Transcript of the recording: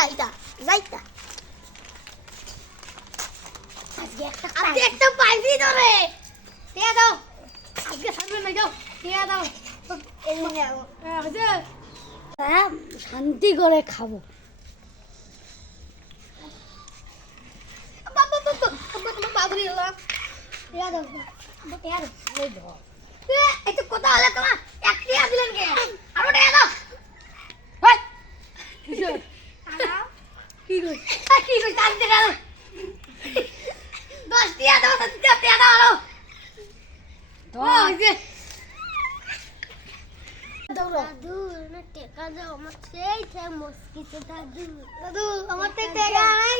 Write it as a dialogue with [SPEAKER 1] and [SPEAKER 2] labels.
[SPEAKER 1] যাইতা যাইতা। আজকে একটা আজকে একটা পাইছি ধরে। দিয়া দাও। আজকে যাও দাও। হ্যাঁ, হ্যাঁ, শান্তি করে খাব। কথা হলে তোমার। কি কই কি কই তার টিয়া দাও দশ টিয়া দাও দশ টিয়া দাও আরো হয়েছে
[SPEAKER 2] দাদু না টেকা দাও আমার সেই সেই মস্কিতে দাদু
[SPEAKER 1] দাদু আমার তো টাকা নাই